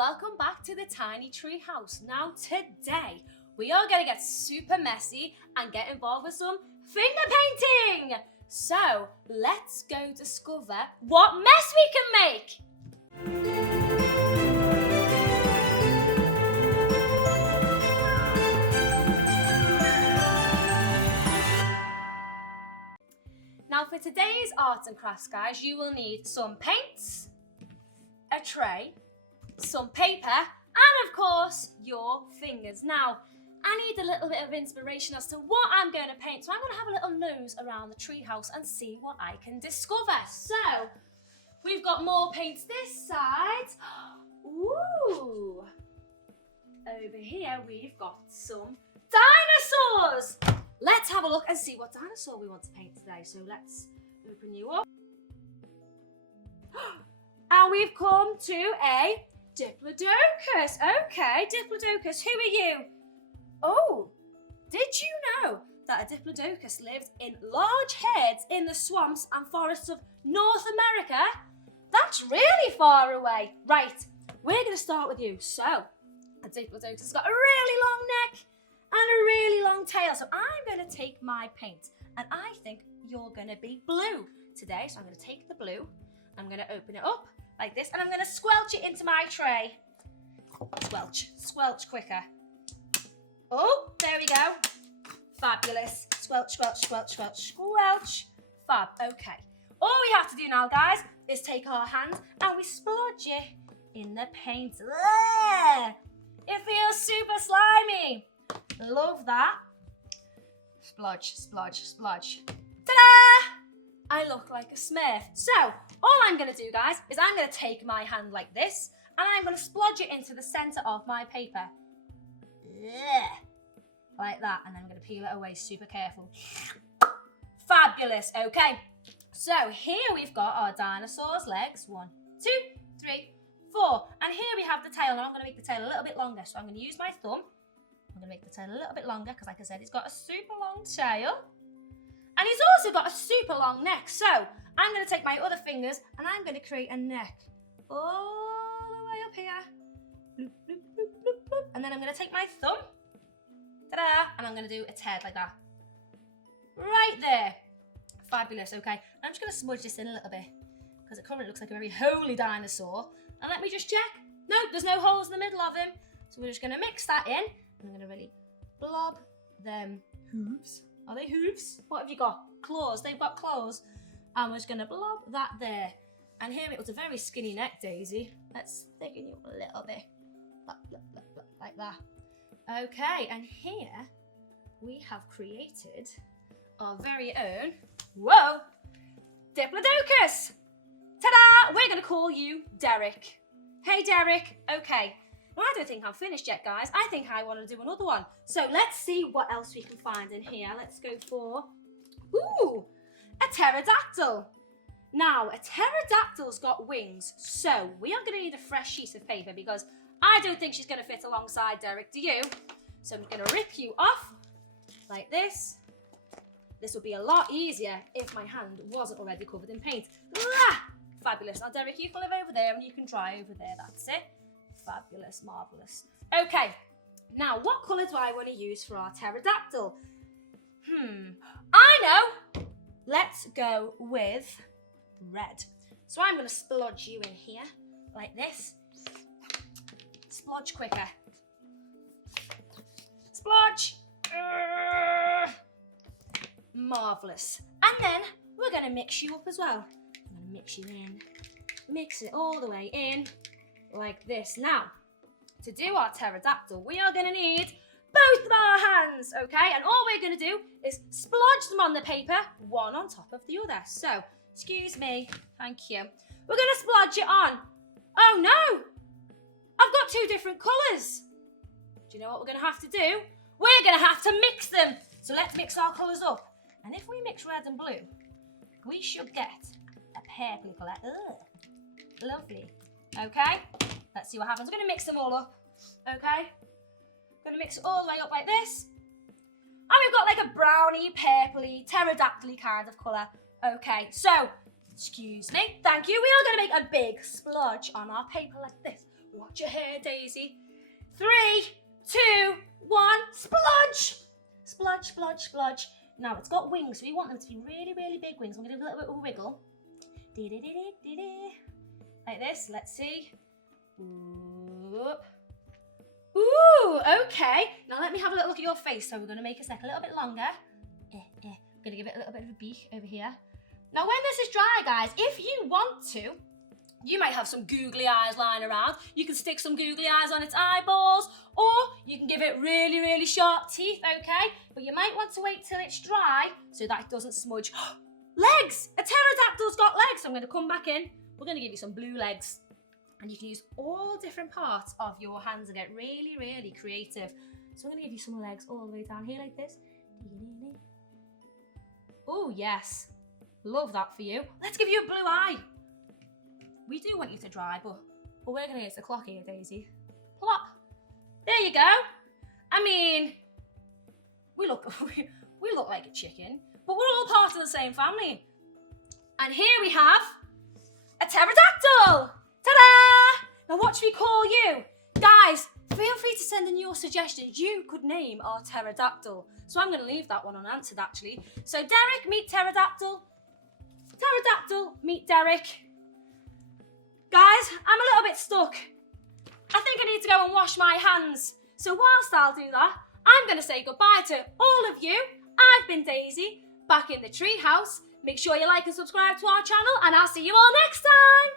welcome back to the Tiny Tree House. Now today we are going to get super messy and get involved with some finger painting. So let's go discover what mess we can make. Now for today's arts and crafts, guys, you will need some paints, a tray, some paper, and of course, your fingers. Now, I need a little bit of inspiration as to what I'm going to paint, so I'm going to have a little nose around the treehouse and see what I can discover. So, we've got more paints this side. Ooh! Over here, we've got some dinosaurs. Let's have a look and see what dinosaur we want to paint today. So let's open you up. And we've come to a Diplodocus. Okay, Diplodocus, who are you? Oh, did you know that a Diplodocus lives in large herds in the swamps and forests of North America? That's really far away. Right, we're going to start with you. So, a Diplodocus has got a really long neck and a really long tail. So I'm going to take my paint, and I think you're going to be blue today. So I'm going to take the blue, I'm going to open it up like this, and I'm going to squelch it into my tray. Squelch quicker. Oh, there we go. Fabulous. Squelch, squelch, squelch, squelch, squelch. Fab. Okay. All we have to do now, guys, is take our hand and we splodge it in the paint. There. It feels super slimy. Love that. Splodge, splodge, splodge. Ta-da! I look like a Smurf. So, all I'm going to do, guys, is I'm going to take my hand like this, and I'm going to splodge it into the centre of my paper. Like that, and then I'm going to peel it away, super careful. Fabulous. Okay, so here we've got our dinosaur's legs. 1, 2, 3, 4. And here we have the tail. Now I'm going to make the tail a little bit longer, so I'm going to use my thumb. I'm going to make the tail a little bit longer because, like I said, it's got a super long tail. And he's also got a super long neck. So I'm going to take my other fingers and I'm going to create a neck all the way up here. Bloop, bloop, bloop, bloop, bloop. And then I'm going to take my thumb. Ta-da! And I'm going to do its head like that. Right there. Fabulous. Okay. I'm just going to smudge this in a little bit because it currently looks like a very holy dinosaur. And let me just check. No, there's no holes in the middle of him. So we're just going to mix that in. I'm going to really blob them hooves. Are they hooves? What have you got? Claws. They've got claws. And we're just going to blob that there. And here it was a very skinny neck, Daisy. Let's thicken you up a little bit. Like that. Okay, and here we have created our very own, whoa, Diplodocus. Ta-da! We're going to call you Derek. Hey, Derek. Okay. Well, I don't think I'm finished yet, guys. I think I want to do another one. So let's see what else we can find in here. Let's go for, ooh, a pterodactyl. Now, a pterodactyl's got wings, so we are going to need a fresh sheet of paper because I don't think she's going to fit alongside Derek, do you? So I'm going to rip you off like this. This would be a lot easier if my hand wasn't already covered in paint. Ah! Fabulous. Now, Derek, you can live over there and you can dry over there. That's it. Fabulous, marvellous. Okay, now what colour do I want to use for our pterodactyl? I know. Let's go with red. So I'm going to splodge you in here like this. Splodge quicker. Splodge. Marvellous. And then we're going to mix you up as well. I'm going to mix you in. Mix it all the way in like this. Now, to do our pterodactyl, we are going to need both of our hands, okay? And all we're going to do is splodge them on the paper, one on top of the other. So, excuse me. Thank you. We're going to splodge it on. Oh, no. I've got 2 different colours. Do you know what we're going to have to do? We're going to have to mix them. So let's mix our colours up. And if we mix red and blue, we should get a purple colour. Ugh. Lovely. Okay, let's see what happens. We're going to mix them all up. Okay, going to mix it all the way up like this. And we've got like a browny, purpley, pterodactyl kind of colour. Okay, so, excuse me, thank you. We are going to make a big splodge on our paper like this. Watch your hair, Daisy. 3, 2, 1, splodge! Splodge, splodge, splodge. Now it's got wings, so we want them to be really, really big wings. I'm going to do a little bit of a wiggle. Like this, let's see. Ooh, okay. Now let me have a little look at your face. So we're going to make his neck a little bit longer. I'm going to give it a little bit of a beak over here. Now when this is dry, guys, if you want to, you might have some googly eyes lying around. You can stick some googly eyes on its eyeballs, or you can give it really, really sharp teeth, okay? But you might want to wait till it's dry so that it doesn't smudge. Legs! A pterodactyl's got legs. So I'm going to come back in. We're going to give you some blue legs. And you can use all different parts of your hands and get really, really creative. So I'm going to give you some legs all the way down here like this. Oh, yes. Love that for you. Let's give you a blue eye. We do want you to dry, but we're going to use the clock here, Daisy. Plop. There you go. I mean, we look like a chicken, but we're all part of the same family. And here we have a pterodactyl. Ta-da! Now what should we call you? Guys, feel free to send in your suggestions. You could name our pterodactyl. So I'm going to leave that one unanswered, actually. So Derek, meet pterodactyl. Pterodactyl, meet Derek. Guys, I'm a little bit stuck. I think I need to go and wash my hands. So whilst I'll do that, I'm going to say goodbye to all of you. I've been Daisy, back in the treehouse. Make sure you like and subscribe to our channel, and I'll see you all next time.